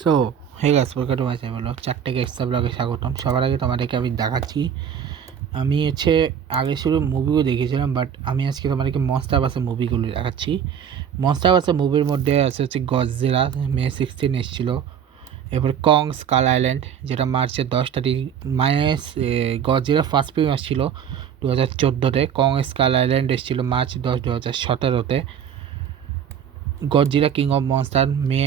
So hey guys, welcome to my channel. 4টে extra ব্লগে স্বাগতম। সবার আগে তোমাদেরকে আমি দেখাচ্ছি, আমি আগে শুরু মুভিও দেখেছিলাম, বাট আমি আজকে তোমাদেরকে মনস্টার ভার্সেস মুভিগুলো দেখাচ্ছি। মনস্টার ভার্সেস মুভির মধ্যে হচ্ছে গডজিলা, May 16 এসেছিলো। এরপরে কং স্কাল আইল্যান্ড, যেটা মার্চের 10 তারিখ। গডজিলা ফার্স্ট ফিল্ম আসছিল 2014-তে। কং স্কাল আইল্যান্ড এসেছিলো March 10, 2017-তে। Godzilla king of monster May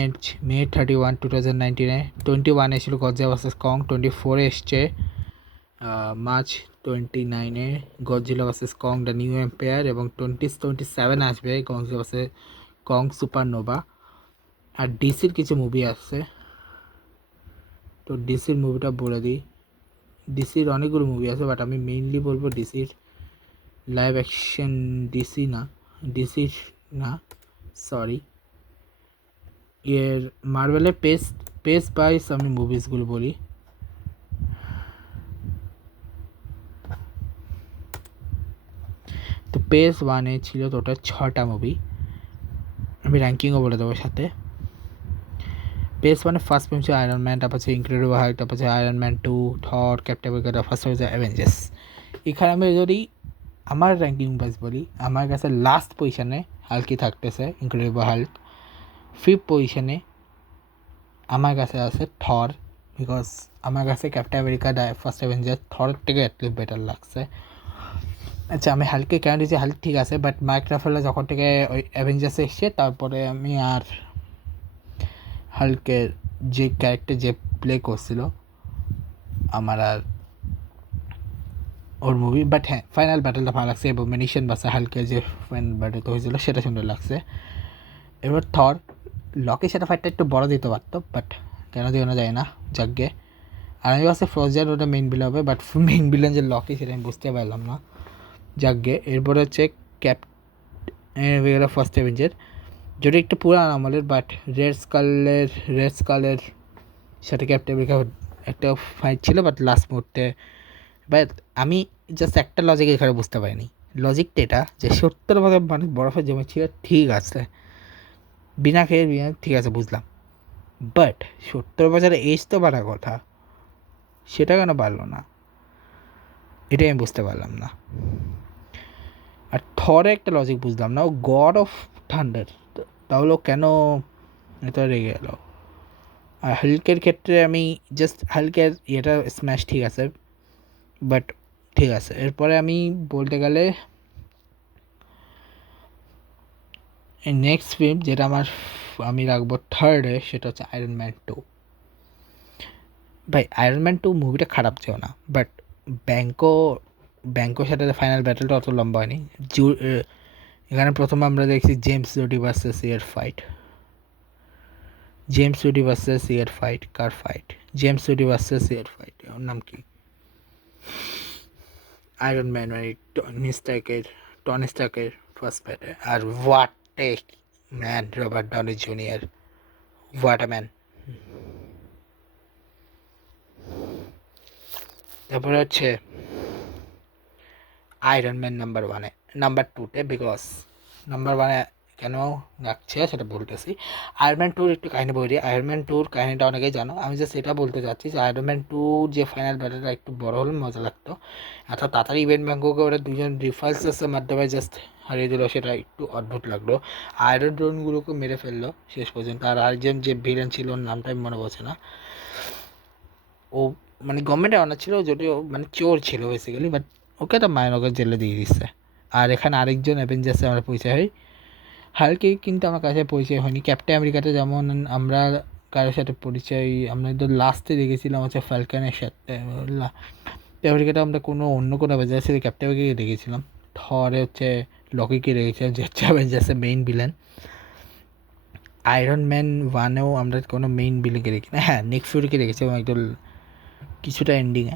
31, 2019-এ। 21 এসেছিল গডজিলা ভার্সেস কং। 24 এসছে March 29-এ Godzilla versus Kong the new empire, এবং 27 আসবে গডজিলা ভার্সেস কং সুপারনোভা। আর ডিসির কিছু মুভি আসছে, তো ডিসির মুভিটা বলে দিই। ডিসির অনেকগুলো মুভি আছে, বাট আমি মেইনলি বলবো ডিসির লাইভ অ্যাকশন। ডিসির না, সরি, মার্ভেলের পেস বাইস আমি মুভিসগুলো বলি। তো পেস 1-এ ছিল টোটাল 6টা মুভি, আমি র্যাঙ্কিংও বলে দেবো সাথে। পেস 1-এ ফার্স্ট ফিল্ম ছিল আয়রন ম্যান, তারপর হচ্ছে ইনক্রেডিবল হাল্ক, তারপর হচ্ছে আয়রন ম্যান 2, থর, ক্যাপ্টেন আমেরিকা, ফার্স্ট হচ্ছে অ্যাভেঞ্জার্স। এখানে আমি যদি আমার র্যাঙ্কিং বাইস বলি, আমার কাছে লাস্ট পজিশনে হাল্কই থাকতেছে, ইনক্রেডিবল হাল্ক। 5th পজিশনে আমার কাছে আছে থর, বিকজ আমার কাছে ক্যাপ্টেন আমেরিকা ফার্স্ট অ্যাভেঞ্জার থরের থেকে অ্যাটলিস্ট বেটার লাগছে। আচ্ছা, আমি হালকে কেন দিয়েছি, হালক ঠিক আছে, বাট মার্ক রাফেলো যখন থেকে ওই অ্যাভেঞ্জার্সে এসছে, তারপরে আমি আর হালকের যে ক্যারেক্টার যে প্লে করছিল আমার আর ওর মুভি, বাট হ্যাঁ ফাইনাল ব্যাটেলটা ভালো লাগছে, এবং মেনিশন বাসে হালকের যে ফাইনাল ব্যাটেলটা হয়েছিল সেটা সুন্দর লাগছে। এবার থর লকে সেটা ফাইটটা একটু বড় দিতে পারতো, বাট কেন দিও না যায় না, যাকগে। আর আমি ভাবছি ফ্রোজেন ওটা মেইন বিলেন হবে, বাট মেইন বিলেন যে লকে সেটা আমি বুঝতে পারলাম না, যাকগে। এরপরে হচ্ছে ক্যাপ ফার্স্ট অ্যাভেঞ্জার, যেটা একটু পুরান আমলের, বাট রেড স্কালের সাথে ক্যাপ্টেন আমেরিকা একটা ফাইট ছিল, বাট লাস্ট মুহূর্তে। বাট আমি জাস্ট একটা লজিক এখানে বুঝতে পারিনি। লজিকটা এটা যে 70 ভাগ মানুষ বরফে জমেছিল, ঠিক আছে, বিনা খেয়ে ঠিক আছে, বুঝলাম, বাট 70 বছরের এজ তো বাড়ার কথা, সেটা কেন বাড়লো না, এটাই আমি বুঝতে পারলাম না। আর থরে একটা লজিক বুঝলাম না, ও গড অফ থান্ডার, তাহলে কেন এত রেগে গেল। আর হাল্কের ক্ষেত্রে আমি জাস্ট হাল্কের ইয়েটা স্ম্যাশ ঠিক আছে, বাট ঠিক আছে। এরপরে আমি বলতে গেলে নেক্সট ফিল্ম যেটা আমি রাখবো থার্ডে, সেটা হচ্ছে আয়রন ম্যান 2। ভাই আয়রন ম্যান 2 মুভিটা খারাপ ছিল না, বাট ব্যাঙ্কোর সাথে ফাইনাল ব্যাটেলটা অত লম্বা হয়নি। এখানে প্রথমে আমরা দেখছি জেমস জুডি ভার্সেস এর ফাইট। কার ফাইট? জেমস জুডি ভার্সেস এর ফাইট, ওর নাম কি? আয়রন ম্যান, মানে টনি স্টার্কের ফার্স্ট ফাইটে। আর what a man, Robert Downey Junior, what a man. তারপরে হচ্ছে আয়রন ম্যান নাম্বার 2-তে, বিকজ নাম্বার 1-এ কেন রাখছে সেটা বলতেছি। আয়রন ম্যান 2-র একটু কাহিনী বলি। আয়রন ম্যান 2-র কাহিনীটা অনেকেই জানো, আমি জাস্ট এটা বলতে চাচ্ছি যে আয়রন ম্যান 2 যে ফাইনাল ব্যাটেলটা একটু বড় হলে মজা লাগতো। এত তাড়াতাড়ি ইভেন্ট ব্যাঙ্ককে ওরা দুজন রিফার্সেসের মাধ্যমে জাস্ট হারিয়ে দিল, সেটা একটু অদ্ভুত লাগলো। আয়রন ড্রোনগুলোকে মেরে ফেললো শেষ পর্যন্ত। আর আরেকজন যে ভিলেন ছিল, ওর নামটা আমি মনে পড়ছে না, ও মানে গভর্নমেন্টে অনার ছিল, যদিও মানে চোর ছিল বেসিক্যালি, বাট ওকে তো মায়ানগর জেলে দিয়ে দিচ্ছে। আর এখানে আরেকজন অ্যাভেঞ্জার্সে আমার পরিচয় হয়, হালকে কিন্তু আমার কাছে পরিচয় হয়নি। ক্যাপ্টেন আমেরিকাতে যেমন আমরা কারোর সাথে পরিচয়, আমরা তো লাস্টে দেখেছিলাম হচ্ছে ফ্যালকনের সাথে। ক্যাপ্টেন আমেরিকাতে আমরা অন্য কোনো অ্যাভেঞ্জার্সের সাথে ক্যাপ্টেন আমেরিকাকে দেখেছিলাম। থরে হচ্ছে লকিকে দেখেছিলাম, যে হচ্ছে অ্যাভেঞ্জার্সের মেইন ভিলেন। আয়রন ম্যান 1-এও আমরা কোনো মেইন ভিলেনকে দেখি না, হ্যাঁ নিক ফিউরিকে দেখেছিলাম একটু কিছুটা এন্ডিংয়ে।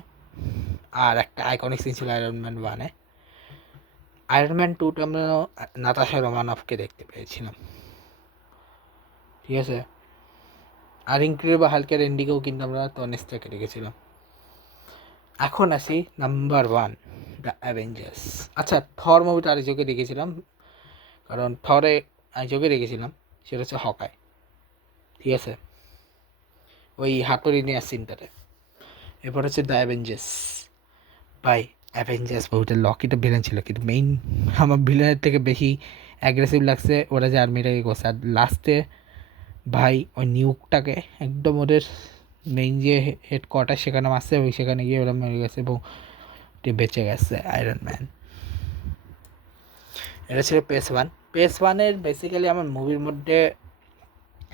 আর একটা আইকনিক সিন ছিল আয়রন ম্যান 1-এ। আয়রন ম্যান 2-তে আমরা নাতাশা রোমানফকে দেখতে পেয়েছিলাম, ঠিক আছে। আর ইনক্রেডিবল হাল্কের এন্ডিংয়েও কিন্তু আমরা টনি স্টার্ককে দেখেছিলাম। এখন আসি নাম্বার 1, দ্য অ্যাভেঞ্জার্স। আচ্ছা, থর মুভিটা আরেক চোখে দেখেছিলাম, কারণ থরে আরেক চোখে দেখেছিলাম, সেটা হচ্ছে হকাই, ঠিক আছে। ওই হাতুড়ি নেওয়ার সিনটাতে। এরপর হচ্ছে দ্য অ্যাভেঞ্জার্স। ভাই অ্যাভেঞ্জার্স বইটা লকিটা ভিলেন ছিল, কিন্তু মেইন আমার ভিলেনের থেকে বেশি অ্যাগ্রেসিভ লাগছে ওরা যে আর্মিটাকে করছে। আর লাস্টে ভাই ওই নিউকটাকে একদম ওদের মেইন যে হেডকোয়ার্টার সেখানে মারছে, ওই সেখানে গিয়ে ওরা মেরে গেছে এবং বেঁচে গেছে আয়রন ম্যান। এটা ছিল PS1। PS1-এর বেসিক্যালি আমার মুভির মধ্যে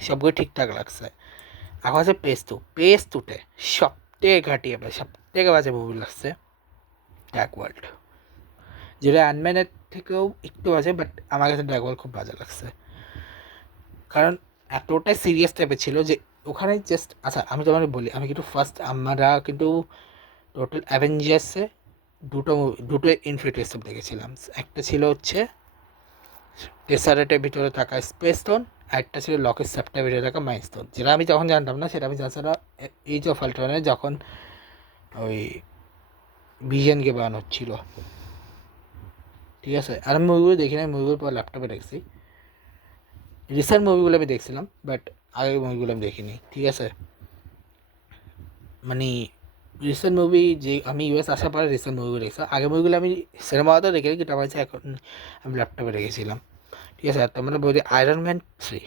সবগুলো ঠিকঠাক লাগছে। এখন আছে PS2তে সবথেকে ঘাটিয়ে পায়, সবথেকে বাজে মুভি লাগছে ড্রাগ ওয়ার্ল্ড, যেটা আনম্যানের থেকেও একটু বাজে, বাট আমার কাছে ড্রাগ ওয়ার্ল্ড খুব বাজে লাগছে। কারণ এতটাই সিরিয়াস টাইপের ছিল যে ওখানে জাস্ট, আচ্ছা আমি তোমাকে বলি, আমি কিন্তু ফার্স্ট আমরা কিন্তু টোটাল অ্যাভেঞ্জার্সে দুটো ইনফিনিটি স্টোন দেখেছিলাম। একটা ছিল হচ্ছে টেসারেটের ভিতরে থাকা স্পেস স্টোন, আর একটা ছিল লকের স্যাপটার ভিতরে থাকা মাইন্ড স্টোন। যেটা আমি যখন জানতাম না, সেটা আমি তাছাড়া এইজ অফ আল্ট্রনে যখন ওই ভিশনকে বানানো হচ্ছিল, ঠিক আছে। আর আমি মুভিগুলো দেখি না, মুভিগুলো পর ল্যাপটপে দেখছি। রিসেন্ট মুভিগুলো আমি দেখছিলাম, বাট আগের মুভিগুলো আমি দেখিনি, ঠিক আছে। মানে রিসেন্ট মুভি যে আমি ইউএস আসার পরে রিসেন্ট মুভিগুলো দেখছি, আগের মুভিগুলো আমি সিনেমা হয়তো দেখি, কিন্তু আমার এখন আমি ল্যাপটপে দেখেছিলাম, ঠিক আছে। তো মানে বলি আয়রন ম্যান 3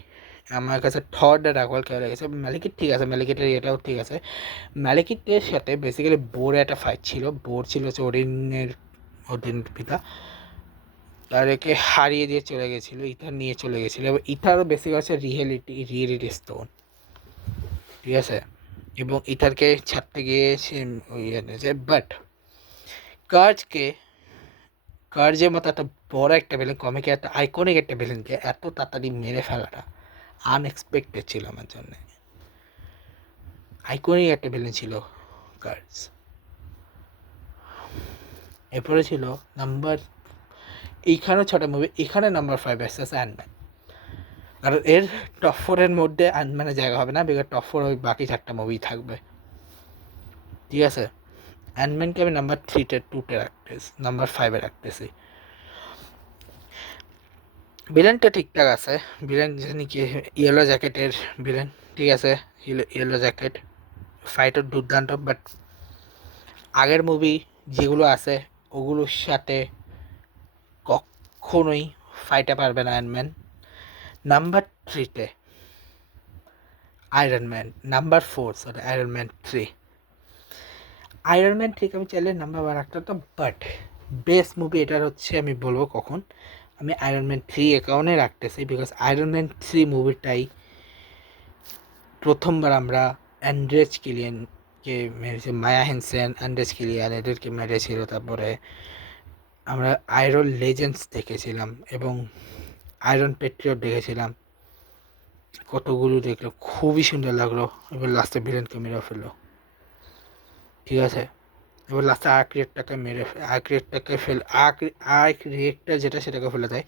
আমার কাছে থর দ্য ডার্ক ওয়ার্ল্ড কেমন লেগেছে। ম্যালিকিট ঠিক আছে, ম্যালিকিটের এটাও ঠিক আছে। ম্যালিকিটের সাথে বেসিক্যালি বোরের একটা ফাইট ছিল। বোর ছিল হচ্ছে ওডিন পিতা, তাদেরকে হারিয়ে দিয়ে চলে গেছিলো, ইথার নিয়ে চলে গেছিলো, এবং ইথারও বেসিক হচ্ছে রিয়েলিটি স্টোন, ঠিক আছে। এবং ইথারকে ছাড়তে গিয়ে সে এনেছে, বাট কার্জের মতো এত বড় একটা ভিলেন, কমিকে এত আইকনিক একটা ভিলেনকে এত তাড়াতাড়ি মেরে ফেলাটা আনএক্সপেক্টেড ছিল আমার জন্য। আইকনিক একটা ভিলেন ছিল কার্জ। এরপরে ছিল এইখানেও 6টা মুভি, এখানে নাম্বার 5 আসছে অ্যান্টম্যান। কারণ এর টপ 4-এর মধ্যে অ্যান্টম্যানের জায়গা হবে না, বিকজ টপ 4 ওই বাকি 4টা মুভি থাকবে, ঠিক আছে। অ্যান্টম্যানকে আমি নাম্বার 2-তে রাখতেছি, নাম্বার 5-এ রাখতেছি। ভিলেনটা ঠিকঠাক আছে, ভিলেন জানি কি ইয়েলো জ্যাকেটের ভিলেন, ঠিক আছে। ইয়েলো জ্যাকেট ফাইটও দুর্দান্ত, বাট আগের মুভি যেগুলো আছে ওগুলোর সাথে কখনোই ফাইটে পারবে না আয়রন নাম্বার 3-তে Iron Man, number 4 sorry Iron Man 3। Iron Man ঠিক আমি চাইলে নাম্বার 1 রাখতে তো, বাট বেস্ট মুভি এটার হচ্ছে আমি বলবো কখন আমি আয়রন ম্যান 3 অ্যাকাউন্টে রাখতেছি, বিকজ আয়রন ম্যান 3 মুভিটাই প্রথমবার আমরা অ্যান্ড্রেজ কিলিয়ানকে মেরেছি, মায়া হেনসেন, অ্যান্ড্রেজ কিলিয়ান এদেরকে মেরেছিল। তারপরে আমরা আয়রন লেজেন্ডস দেখেছিলাম এবং আয়রন পেট্রিয়ট দেখেছিলাম, কতগুলো দেখলো, খুবই সুন্দর লাগলো। এবার লাস্টে ভিলেনকে মেরে ফেললো, ঠিক আছে। এবার লাস্টে আর্ক রিয়েক্টর যেটা সেটাকে ফেলে দেয়।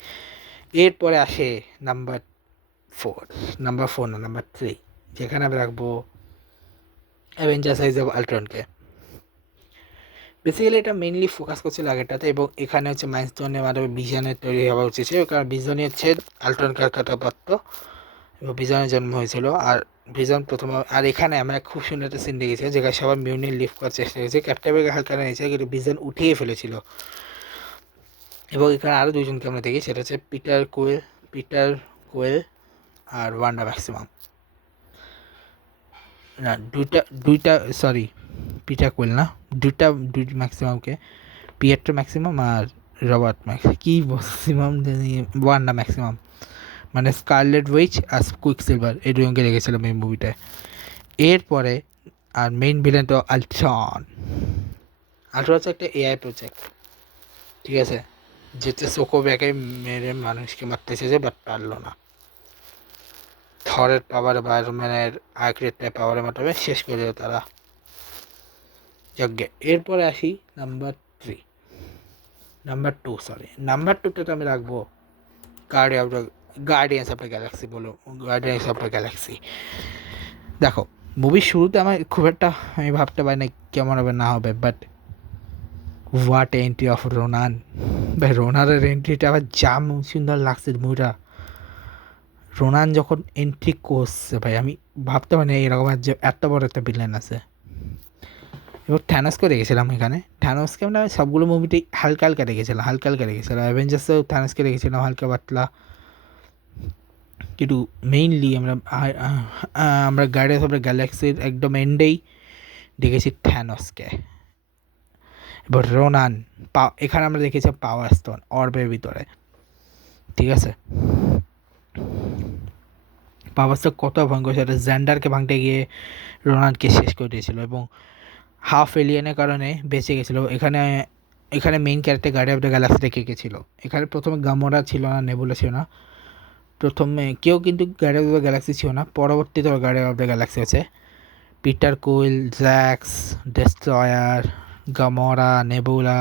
এরপরে আসে নাম্বার 4, না নাম্বার 3, যেখানে আমি রাখবো অ্যাভেঞ্জার্স এজ অফ আল্ট্রনকে। বেসিক্যালি এটা মেইনলি ফোকাস করছিল আগেরটাতে, এবং এখানে হচ্ছে মাইন্ডস্টোনের মাধ্যমে ভিশনের তৈরি হওয়া উচিত ছিল, কারণ ভিশনই হচ্ছে আল্ট্রনকে কাটাপাত্র এবং ভিশনের জন্ম হয়েছিল। আর ভিশন প্রথম, আর এখানে আমরা খুব সুন্দর একটা সিন দেখেছি যেখানে সবাই মিউনিট লিফট করার চেষ্টা করেছে, ক্যাপ্টেনকে হালকা নিয়েছে, কিন্তু ভিশন উঠিয়ে ফেলেছিল। এবং এখানে আরও দুজনকে আমরা দেখি, সেটা হচ্ছে পিটার কোয়েল আর ওয়ান্ডা ম্যাক্সিমাম। না দুইটা সরি পিটার কোয়েল না, দুই ম্যাক্সিমামকে, পিয়েট্রো ম্যাক্সিমাম আর রবার্ট ম্যাক্সিমাম ওয়ান্ডা ম্যাক্সিমাম, মানে স্কারলেট উইচ আর কুইকসিলভার, এই দুজনকে রেখেছিলাম এই মুভিটায়। এরপরে আর মেইন ভিলেন তো আল্ট্রন হচ্ছে একটা এআই প্রজেক্ট, ঠিক আছে, যেটা সোকোব্যাকে মেরে মানুষকে মারতে চেয়েছে, বাট পারলো না। থরের পাওয়ারে বা আয়রনম্যানের আর্ক্রেটের পাওয়ারের মাধ্যমে শেষ করে দিল তারা, যজ্ঞে। এরপরে আসি নাম্বার 2 সরি নাম্বার 2তে আমি রাখবো গার্ডিয়ান্স অফ দ্য গ্যালাক্সি। দেখো মুভির শুরুতে আমার খুব একটা আমি ভাবতে পারি না কেমন হবে না হবে, but what entry of Ronan, ভাই রোনারের এন্ট্রিটা আবার সুন্দর লাগছে মুভিটা। রোনান যখন এন্ট্রি করছে ভাই, আমি ভাবতে মানে এরকমের যে এত বড় একটা ভিলেন আছে। এবং থ্যানোসকে রেখেছিলাম এখানে, থ্যানোসকে আমরা সবগুলো মুভিতেই হালকা হালকা রেখেছিলাম, অ্যাভেঞ্জার্সেও থ্যানোসকে রেখেছিলাম হালকা পাতলা, কিন্তু মেইনলি আমরা গার্ডিয়ান্স অফ দ্য গ্যালাক্সির একদম এন্ডেই দেখেছি থ্যানোসকে। এবার রোনান এখানে আমরা দেখেছি পাওয়ার স্টোন অর্বের ভিতরে, ঠিক আছে। পাওয়ার স্টোন কত ভয়ঙ্কর, সেটা জ্যান্ডারকে ভাঙতে গিয়ে রোনানকে শেষ করে দিয়েছিল এবং হাফ এলিয়েনের কারণে বেঁচে গেছিলো। এখানে main character guardian of the Galaxy রেখে গেছিল। এখানে প্রথমে গামোরা ছিল না, নেবুলা ছিল না, প্রথমে কেউ কিন্তু গার্ডিয়ান অফ দ্য গ্যালাক্সি ছিল না, পরবর্তীতে গার্ডিয়ান অফ দ্য গ্যালাক্সি আছে। Peter Quill, Drax, destroyer, Gamora, Nebula,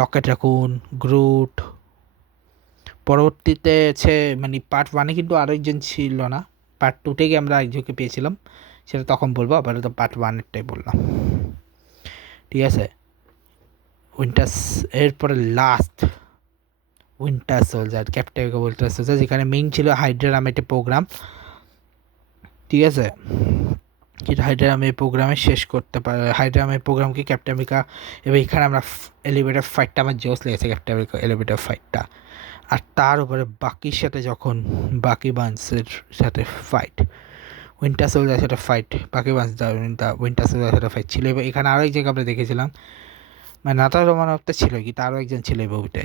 Rocket Raccoon, Groot. পরবর্তীতে আছে মানে পার্ট 1-এ কিন্তু আরও একজন ছিল না, পার্ট 2 থেকে আমরা একজনকে পেয়েছিলাম, সেটা তখন বলবো, আবার তো পার্ট 1-এরটাই বললাম, ঠিক আছে। এরপরে last winter soldier, captain winter soldier, যেখানে মেইন ছিল হাইড্রা নামে একটা প্রোগ্রাম, ঠিক আছে। হাইড্রা নামের প্রোগ্রামে শেষ করতে পারে, হাইড্রা নামের প্রোগ্রামকে ক্যাপ্টেন আমেরিকা। এবার এখানে আমরা এলিভেটর ফাইটটা আমার জোস লেগেছে, ক্যাপ্টেন আমেরিকা এলিভেটার ফাইটটা। আর তার উপরে বাকির সাথে যখন বাকি বান্সের সাথে ফাইট, উইন্টার সোলজারের সাথে ফাইট, বাকি বান্স উইন্টার সোলজারের সাথে ফাইট ছিল। এবার এখানে আরও এক জায়গায় আমরা দেখেছিলাম মানে নাতা রোমানফটা ছিল কি, তারও একজন ছিল এই মুভিতে।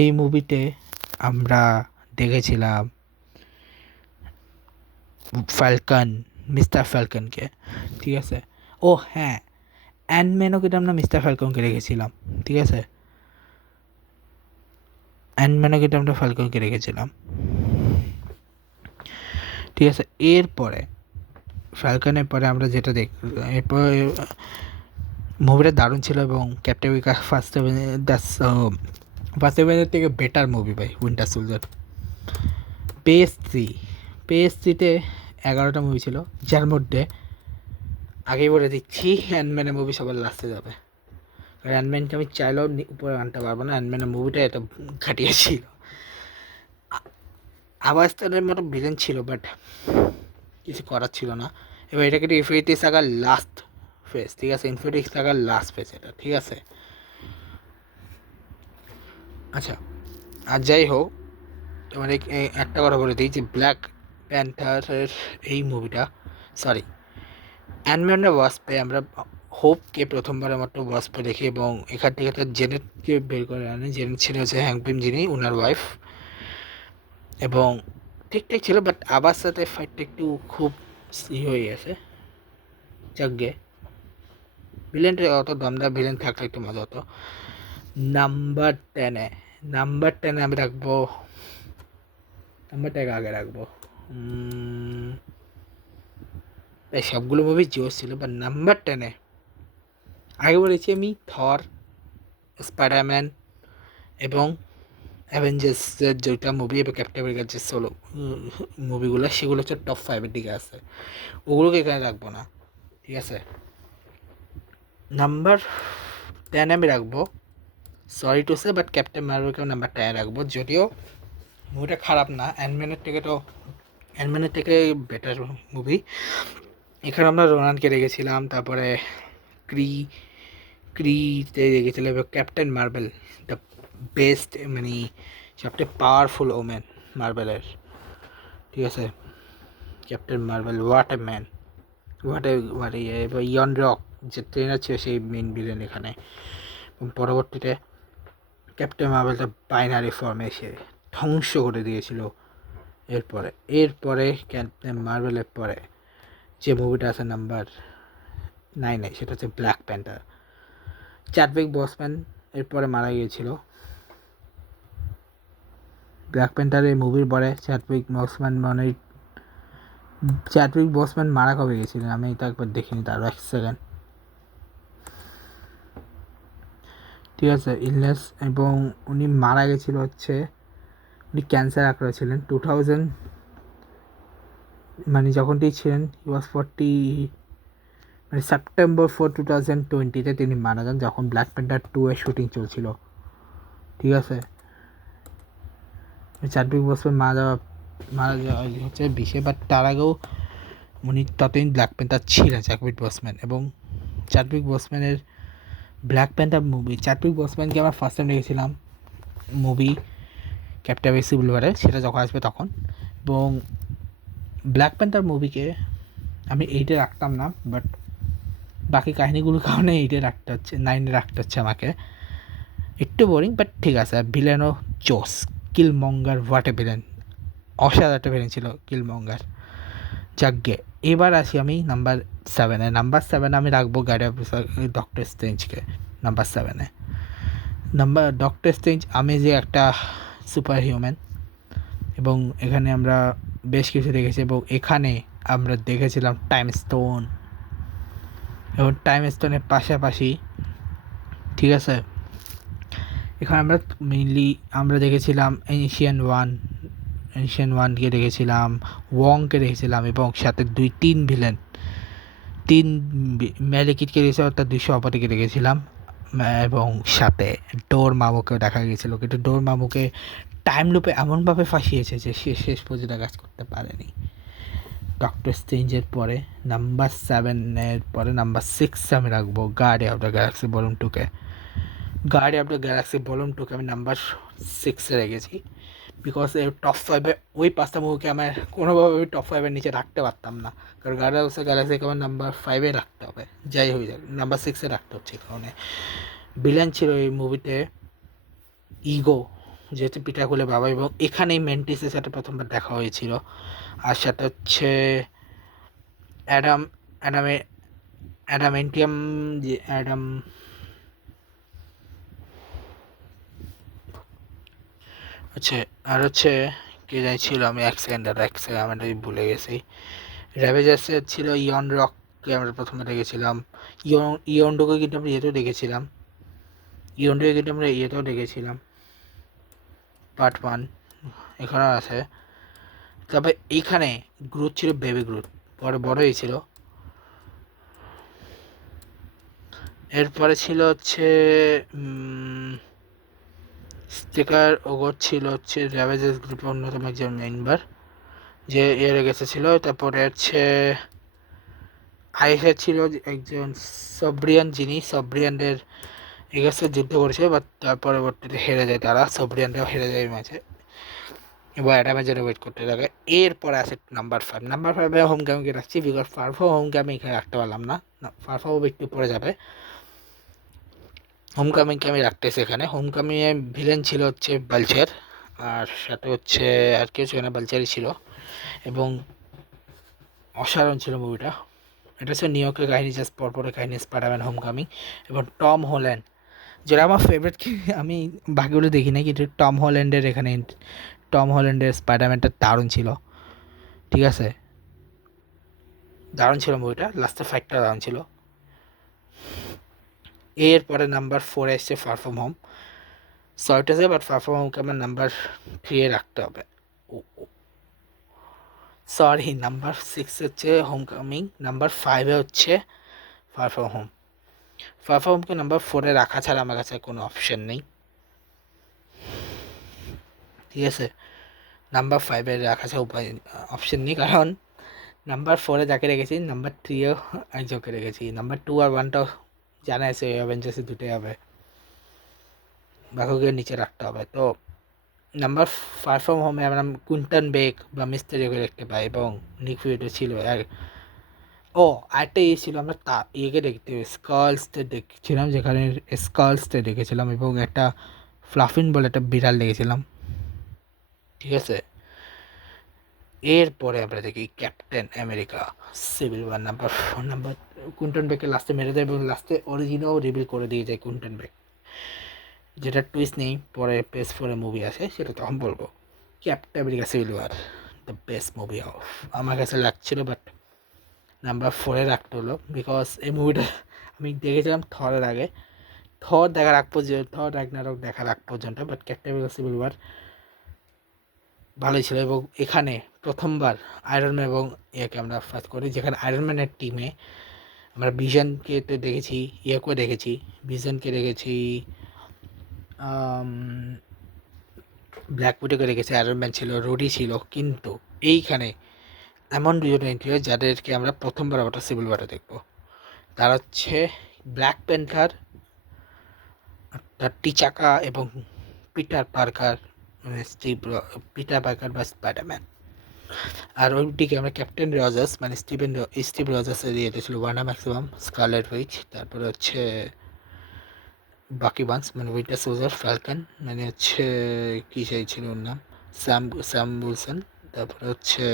এই মুভিতে আমরা দেখেছিলাম ফ্যালকন, মিস্টার ফ্যালকনকে, ঠিক আছে। ও হ্যাঁ, অ্যান্ডম্যানও কিন্তু আমরা মিস্টার ফ্যালকনকে রেখেছিলাম, ঠিক আছে। অ্যান্ডম্যানও কিন্তু আমরা ফ্যালকনকে রেখেছিলাম, ঠিক আছে। এরপরে ফ্যালকনের পরে আমরা যেটা এরপর মুভিটা দারুণ ছিল এবং ক্যাপ্টেন আমেরিকা ফার্স্ট অ্যাভেঞ্জার থেকে বেটার মুভি ভাই উইন্টার সোলজার। PS3-তে 11টা মুভি ছিল, যার মধ্যে আগেই বলে দিচ্ছি অ্যান্ডম্যানের মুভি সবার লাস্টে যাবে, কারণ অ্যান্ডম্যানকে আমি চাইলেও উপরে আনতে পারবো না, অ্যান্ডম্যানের মুভিটা এত ঘাটিয়া ছিল। আবাস্তানের মতো ভিলেন ছিল, বাট কিছু করার ছিল না। এবার এটাকে ইনফিনিটি সাগার লাস্ট ফেজ, ঠিক আছে, ইনফিনিটি সাগার লাস্ট ফেজ এটা, ঠিক আছে। আচ্ছা, আর যাই হোক, মানে একটা কথা বলে দিই যে ব্ল্যাক প্যান্থারের এই মুভিটা, সরি অ্যান্ডম্যান ওয়াস্পে আমরা হোপকে প্রথমবারের মতো ওয়াস্পে দেখি এবং এখান থেকে তার জেনেটকে বের করে আনে। জেনেট ছিল হচ্ছে হ্যাংক পিম, যিনি ওনার ওয়াইফ, এবং ঠিকঠাক ছিল, বাট আবার সাথে ফাইটটা একটু খুব হয়ে গেছে। যাকগে, ভিলেনটা অত দমদার ভিলেন থাকলে একটু মজা হতো। নাম্বার টেনে আমি রাখবো, নাম্বারটাকে আগে রাখবো, তাই সবগুলো মুভি জোর ছিল, বা নাম্বার 10-এ আগে বলেছি আমি থর, স্পাইডারম্যান এবং অ্যাভেঞ্জার্সের যেটা মুভি এবং ক্যাপ্টেন আমেরিকার যে সোলো মুভিগুলো, সেগুলো হচ্ছে টপ 5-এর দিকে আছে, ওগুলোকে এখানে রাখবো না, ঠিক আছে। নাম্বার 10 আমি রাখবো, sorry to say, but captain মার্ভেলকেও নাম্বার 10 রাখবো, যদিও মুভিটা খারাপ না, অ্যান্ডম্যানের থেকে বেটার মুভি। এখানে আমরা রোনানকে রেখেছিলাম, তারপরে ক্রিতে রেখেছিলাম, এবং ক্যাপ্টেন মার্বেল দ্য বেস্ট, মানে সবচেয়ে পাওয়ারফুল ওমেন মার্বেলের, ঠিক আছে। Captain marble, what a man, এবার ইয়ন রক যে ট্রেনার ছিল সেই মেন ভিলেন এখানে, এবং পরবর্তীতে ক্যাপ্টেন মার্বেল দ্য বাইনারি ফর্মে এসে ধ্বংস করে দিয়েছিল। এরপরে ক্যাপ্টেন মার্বেলের পরে যে মুভিটা আছে নাম্বার 9-এ, সেটা হচ্ছে ব্ল্যাক প্যান্থার। চ্যাডউইক বসম্যান এরপরে মারা গিয়েছিল। ব্ল্যাক প্যান্থার এই মুভির পরে চ্যাডউইক বসম্যান মারা কবে গেছিলেন আমি তো একবার দেখিনি, তারও 1 সেকেন্ড, ঠিক আছে, ইলনেস, এবং উনি মারা গেছিল হচ্ছে উনি ক্যান্সার আক্রান্ত ছিলেন 2000, মানে যখনটি ছিলেন হি ওয়াজ 40, মানে সেপ্টেম্বর 4, 2020-তে তিনি মারা যান, যখন ব্ল্যাক প্যান্থার 2-এর শুটিং চলছিল, ঠিক আছে। চ্যাডউইক বসম্যান মারা যাওয়ার মারা যাওয়া হচ্ছে 20-এ, বাট তার আগেও উনি ততদিন ব্ল্যাক প্যান্থার ছিলেন চ্যাডউইক বসম্যান। এবং চ্যাডউইক বসম্যানের ব্ল্যাক প্যান্থার মুভি, চ্যাডউইক বসম্যানকে আমরা ফার্স্ট টাইম দেখেছিলাম মুভি ক্যাপ্টেন সিভিল ওয়ারে, সেটা যখন আসবে তখন। এবং ব্ল্যাক প্যান্থার মুভিকে আমি 8-এ রাখতাম না, বাট বাকি কাহিনিগুলোর কারণে 8-এ রাখতে হচ্ছে, 9-এ রাখতে হচ্ছে আমাকে। একটু বোরিং, বাট ঠিক আছে। ভিলেনও জোস, কিলমঙ্গার, হোয়াট এ ভিলেন, অসাধারণ একটা ভিলেন ছিল কিলমঙ্গার। যাকগে, এবার আসি আমি নাম্বার 7-এ। নাম্বার 7-এ আমি রাখবো গার্ড অফ ডক্টর স্ট্রেঞ্জকে নাম্বার 7-এ। ডক্টর স্ট্রেঞ্জ আমি যে একটা সুপার হিউম্যান, এবং এখানে আমরা বেশ কিছু দেখেছি, এবং এখানে আমরা দেখেছিলাম টাইম স্টোন, এবং টাইম স্টোনের পাশাপাশি ঠিক আছে এখানে মেইনলি আমরা দেখেছিলাম এনশিয়ান ওয়ানকে দেখেছিলাম, ওয়ংকে দেখেছিলাম, এবং সাথে 2-3 ভিলেন, 3 ম্যালিকিটকে দেখেছিলাম, অর্থাৎ 200 অপটিকে দেখেছিলাম, এবং সাথে ডোর মামুকেও দেখা গিয়েছিল। কিন্তু ডোর মামুকে টাইম লুপে এমনভাবে ফাঁসিয়েছে যে সে শেষ পর্যন্ত কাজ করতে পারেনি। ডক্টর স্ট্রেঞ্জের পরে নাম্বার 7-এর পরে নাম্বার 6 আমি রাখবো guardian of the galaxy volume 2-কে। Guardian of the galaxy volume 2-কে আমি নাম্বার 6-এ রেখেছি, বিকজ এই টপ 5-এ ওই 5টা মুভিকে আমার কোনোভাবে ওই টপ 5-এর নিচে রাখতে পারতাম না, কারণ গার্ডিয়ান অফ দ্য গ্যালাক্সিকে আমার নাম্বার 5-এ রাখতে হবে, যাই হয়ে যাক নাম্বার 6-এ রাখতে হচ্ছে। কারণে ভিলেন ছিল এই মুভিতে ইগো, যেহেতু পিটা খুলে বাবা, এবং এখানেই মেন্টিসের সাথে প্রথমবার দেখা হয়েছিল। আর সাথে হচ্ছে অ্যাডাম অ্যাডামে অ্যাডামেন্টিয়াম, যে অ্যাডাম হচ্ছে, আর হচ্ছে কে যাই ছিল, আমি এক সেকেন্ড আমি ভুলে গেছি। র্যাভেজার্সে ছিল ইয়ন রককে আমরা প্রথমে দেখেছিলাম, ইয়নডোকে কিন্তু আমরা ইয়েতেও দেখেছিলাম, পার্ট 1 এখানেও আছে। তবে এইখানে গ্রুথ ছিল বেবি গ্রুথ, পরে বড় হয়েছিল। এরপরে ছিল হচ্ছে স্টিকার ওগর, ছিল হচ্ছে র্যাভেজার্স গ্রুপের অন্যতম একজন মেম্বার, যে এর গেছে ছিল। তারপরে হচ্ছে আইসা ছিল একজন সব্রিয়ান, যিনি সব্রিয়ানদের এগেছে যুদ্ধ করেছিল, বা তার পরবর্তীতে হেরে যায় তারা, সব্রিয়ানরাও হেরে যায় ম্যাচে, এবং অ্যাডামের জন্য ওয়েট করতে থাকে। এরপরে আছে নাম্বার 5-এ হোম কামিংকে রাখছি, বিকজ ফারফো হোম কামিং এখানে রাখতে পারলাম না, ফারফো একটু পরে যাবে। হোম কামিংকে আমি রাখতেছি এখানে। হোম কামিংয়ে ভিলেন ছিল হচ্ছে বালচার, আর সাথে হচ্ছে আর কেউ ছিল না, বালচারই ছিল, এবং অসাধারণ ছিল মুভিটা। এটা হচ্ছে নিউ ইয়র্কের কাহিনী, জাস্ট পরপরের কাহিনী, স্পাইডারম্যান হোম কামিং। এবং টম হল্যান্ড, যেটা আমার ফেভারিট, আমি বাকিগুলো দেখি না, কিন্তু টম হল্যান্ডের স্পাইডারম্যানটা দারুণ ছিল, ঠিক আছে, দারুণ ছিল মুভিটা, লাস্টের ফাইটটা দারুণ ছিল। এরপরে নাম্বার 4-এ এসছে ফার ফ্রম হোম, সরিটা আছে, বাট ফার ফ্রম হোমকে আমার নাম্বার 3-এ রাখতে হবে। সরি, নাম্বার 6 হচ্ছে হোম কামিং, নাম্বার 5-এ হচ্ছে far from home. Far from হোমকে নাম্বার 4-এ রাখা ছাড়া আমার কাছে কোনো অপশন নেই, ঠিক আছে। নাম্বার 5-এ রাখা ছাড়া অপশন নেই, কারণ নাম্বার 4-এ যাকে রেখেছি, নাম্বার 3-এও একজনকে রেখেছি, নাম্বার 2 আর 1টাও জানা আছে অ্যাভেঞ্জার্সে দুটোই হবে, বাকিকে নিচে রাখতে হবে। তো নাম্বার ফার ফ্রম হোমে আমরা কুইন্টন বেক বা মিস্টারিওকে দেখতে পাই, এবং নিক ফিউরি ছিল। ও আরেকটা ছিল, আমরা ইয়েকে দেখতে স্কালসতে দেখছিলাম, যেখানে স্কালসতে দেখেছিলাম, এবং একটা ফ্লাফিন বলে একটা বিড়াল দেখেছিলাম, ঠিক আছে। এরপরে আমরা দেখি Captain America civil War, number কুইন্টন বেকে লাস্টে মেরে দেয়, এবং লাস্টে অরিজিনাল রিভিল করে দিয়ে যায় কুইন্টন বেক, যেটা টুইস্ট নেই, পরে PS4-এ মুভি আসে, সেটা তখন বলবো। Captain America civil war the best movie of আমার কাছে লাগছিল, বাট নাম্বার 4-এ রাখতে হলো, বিকজ এই মুভিটা আমি দেখেছিলাম থরের আগে, থর দেখার আগ পর্যন্ত, থর র্যাগনারক দেখার আগ পর্যন্ত, but Captain America civil war ভালোই ছিল। এবং এখানে প্রথমবার আয়রন ম্যান এবং ইয়েকে আমরা ফার্স্ট করি, যেখানে আয়রন ম্যানের টিমে আমরা ভিশনকে তো দেখেছি, ইয়েকেও দেখেছি, ভিশনকে দেখেছি, ব্ল্যাক উইডোকে রেখেছে, আয়রন ম্যান ছিল, রুডি ছিল, কিন্তু এইখানে এমন দুজন এন্ট্রি হয় যাদেরকে আমরা প্রথমবার আবার সিভিল ওয়ারে দেখবো। তার হচ্ছে ব্ল্যাক প্যান্থার, তার টিচাকা এবং পিটার পার্কার, মানে পিটার পার্কার বা স্পাইডারম্যান। আর ওইদিকে আমরা ক্যাপ্টেন রজার্স মানে স্টিভ রজার্সের ইয়েতে ছিল ওয়ান্ডা ম্যাক্সিমাম, স্কারলেট উইচ, তারপরে হচ্ছে বাকি বান্স মানে উইন্টার সোলজার, ফ্যালকন মানে হচ্ছে কী সেই ছিল ওর নাম, স্যাম উইলসন, তারপরে হচ্ছে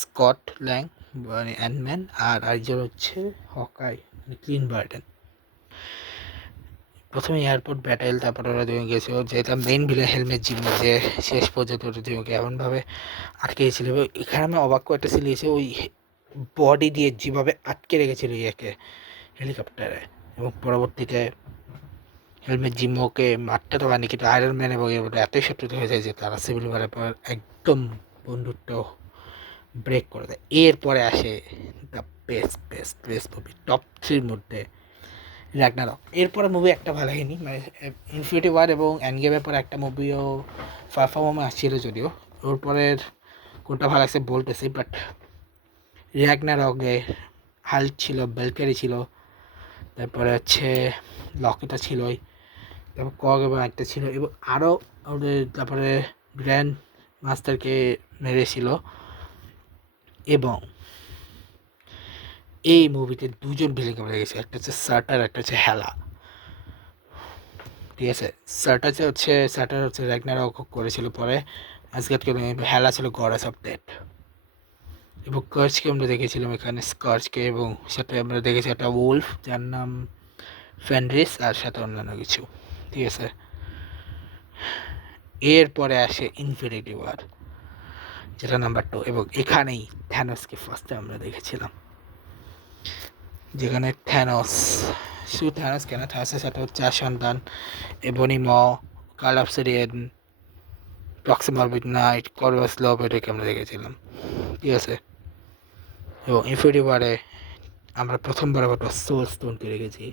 স্কট ল্যাং মানে অ্যান্ডম্যান, আর একজন হচ্ছে হকাই মানে ক্লিন বার্ডেন। প্রথমে এয়ারপোর্ট ব্যাটেল, তারপরে ওরা দুজন গেছিল, যেটা মেইন ভিলে হেলমেট জিম্মি, যে শেষ পর্যন্ত ওরা দুজনকে এমনভাবে আটকে গেছিল। এখানে আমি অবাক একটা সিলিয়েছে ওই বডি দিয়ে যেভাবে আটকে রেখেছিল ইয়েকে হেলিকপ্টারে, এবং পরবর্তীতে হেলমেট জিম্মোকে মারতে তো পারেনি, কিন্তু আয়রন ম্যান এবং এর এতই শত্রুতা হয়ে যায় যে তারা সিভিল ওয়ারের পর একদম বন্ধুত্ব ব্রেক করে দেয়। এরপরে আসে দ্য বেস্ট মুভি, টপ 3-র মধ্যে র্যাগনারক। এরপরে মুভি একটা ভালো হয়নি, মানে ইনফিনিটি ওয়ার এবং এন্ড গেমের পরে একটা মুভিও পারফর্মে আসছিল যদিও, ওর পরের কোনটা ভালো লাগছে বলতেছি, বাট র্যাগনারকে হাল্ক ছিল, বেলকারি ছিল, তারপরে হচ্ছে লকিটা ছিলই, তারপর কক এবং একটা ছিল, এবং আরও ওদের তারপরে গ্র্যান্ড মাস্টারকে মেরেছিল। এবং এই মুভিতে দুজন ভিলেন কেমন লেগেছে, একটা হচ্ছে সার্টার, একটা হচ্ছে হেলা। ঠিক আছে, সার্টার হচ্ছে র্যাগনারক করেছিল পরে আজকালকে, হেলা ছিল গডেস অফ ডেথ। এবং কার্চকে আমরা দেখেছিলাম এখানে, স্কার্চকে, এবং সাথে আমরা দেখেছি একটা উলফ যার নাম ফ্যানরিস, আর সাথে অন্যান্য কিছু। ঠিক আছে, এরপরে আসে ইনফিনিটি ওয়ার, যেটা নাম্বার 2, এবং এখানেই থ্যানোসকে ফার্স্টে আমরা দেখেছিলাম, যেখানে শুধু থ্যানোস কেন, থ্যানোসের সাথে 4 সন্তান, Ebony Maw, Cull Obsidian, Proxima Midnight, Corvus লব, এটাকে আমরা দেখেছিলাম। ঠিক আছে, এবং ইনফিনিটি ওয়ারে আমরা প্রথমবার আবার সোল স্টোনকে রেখেছি,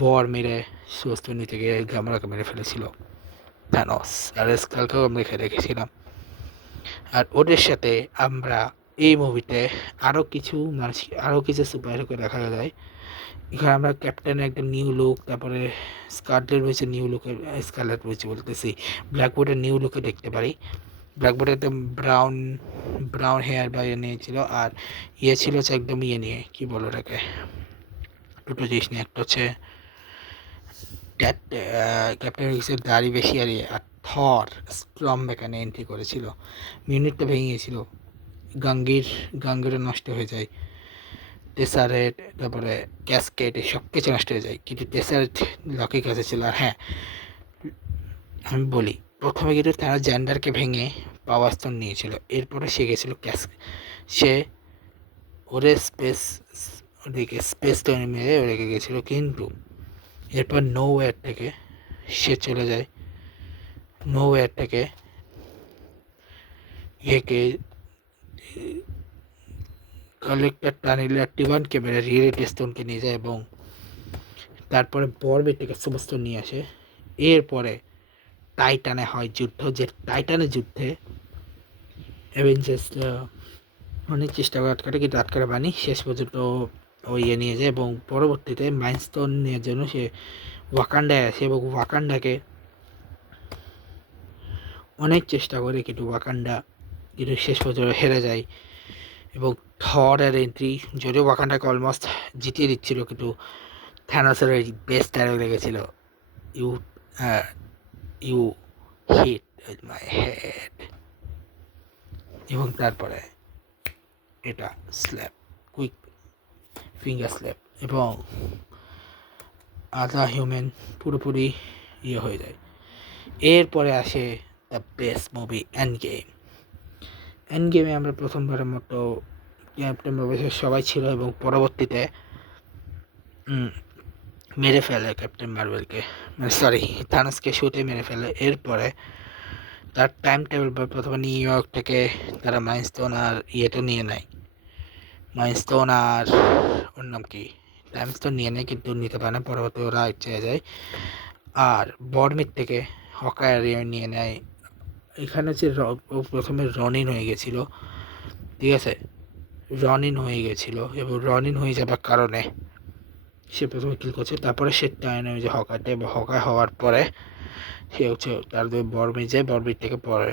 বর মেরে সোল স্টোন নিতে গিয়ে গামরাকে মেরে ফেলেছিল থ্যানোস, আর স্কালকেও আমরা রেখেছিলাম। আর ওদের সাথে আমরা এই মুভিতে আরও কিছু সুপারহিরোকে দেখা যায়। এখানে আমরা ক্যাপ্টেনের একটা নিউ লুক, তারপরে স্কারলেট উইচ বলতেছি, ব্ল্যাকবোর্ডের নিউ লুকে দেখতে পারি। ব্ল্যাকবোর্ডে একদম ব্রাউন হেয়ার বা ইয়ে নিয়েছিল, আর ইয়ে ছিল হচ্ছে একদম ইয়ে নিয়ে, কী বলো ওটাকে, দুটো জিনিস নিয়ে, একটা হচ্ছে ক্যাপ্টেন উইক্সের দাড়ি বেশি, আর থর স্ট্রম এখানে এন্ট্রি করেছিল, মিউনিটটা ভেঙে গিয়েছিল, গাঙ্গেরও নষ্ট হয়ে যায়, টেসারেট, তারপরে ক্যাসকেট, সব কিছু নষ্ট হয়ে যায়, কিন্তু টেসারেট লকের কাছে ছিল। আর হ্যাঁ, আমি বলি, প্রথমে কিন্তু তারা জেন্ডারকে ভেঙে পাওয়ার স্তর নিয়েছিল, এরপরে সে গেছিলো সে ওরে স্পেস তৈরি মেরে রেখে গেছিলো, কিন্তু এরপর নোওয়্যার থেকে সে চলে যায়, নোওয়্যার থেকে ইয়েকে কালেক্টর টানিলে টিভানকে মেরে রিয়েলিটি স্টোনকে নিয়ে যায়, এবং তারপরে বরবেট থেকে সমস্ত নিয়ে আসে। এরপরে টাইটানে হয় যুদ্ধ, যে টাইটানের যুদ্ধে অ্যাভেঞ্জার্সরা অনেক চেষ্টা করে আটকাতে, কিন্তু আটকাতে পারেনি, শেষ পর্যন্ত ওই ইয়ে নিয়ে যায়, এবং পরবর্তীতে মাইন্ডস্টোন নেওয়ার জন্য সে ওয়াকান্ডায় আসে, এবং ওয়াকান্ডাকে অনেক চেষ্টা করে, কিন্তু কিন্তু শেষ পর্যন্ত হেরে যায়। এবং থরের এন্ট্রি, যদিও ওয়াকান্ডাকে অলমোস্ট জিতিয়ে দিচ্ছিল, কিন্তু থ্যানোসের ওই বেস্ট ডায়লগ লেগেছিল, you you hit my head, এবং তারপরে এটা স্ল্যাপ, কুইক ফিঙ্গার স্ল্যাপ, এবং আধা হিউম্যান পুরোপুরি ইয়ে হয়ে যায়। এরপরে আসে দ্য বেস্ট মুভি, এন্ড গেমে আমরা প্রথমবারের মতো ক্যাপ্টেন মার্ভেলের সবাই ছিল, এবং পরবর্তীতে মেরে ফেলে ক্যাপ্টেন মার্ভেলকে, মানে সরি থানোসকে শুতে মেরে ফেলে। এরপরে তার টাইম টেবিল প্রথমে নিউ ইয়র্ক থেকে তারা মাইন্ডস্টোন আর ইয়েটা নিয়ে নেয়, মাইন্ডস্টোন আর ওর নাম কি, টাইমস্টোন নিয়ে নেয়, কিন্তু নিতে পারে না, পরবর্তী ওরা চেয়ে যায়। আর বর্মির থেকে হকায় নিয়ে নেয়। এখানে হচ্ছে ও প্রথমে রনিন হয়ে গেছিলো, ঠিক আছে, রনিন হয়ে গেছিলো এবং রনিন হয়ে যাবার কারণে সে প্রথমে কিল করছে, তারপরে সে টাইনে ওই যে হকারটা এবং হকার হওয়ার পরে সে হচ্ছে তার বর্মি যায়, বর্মির থেকে পরে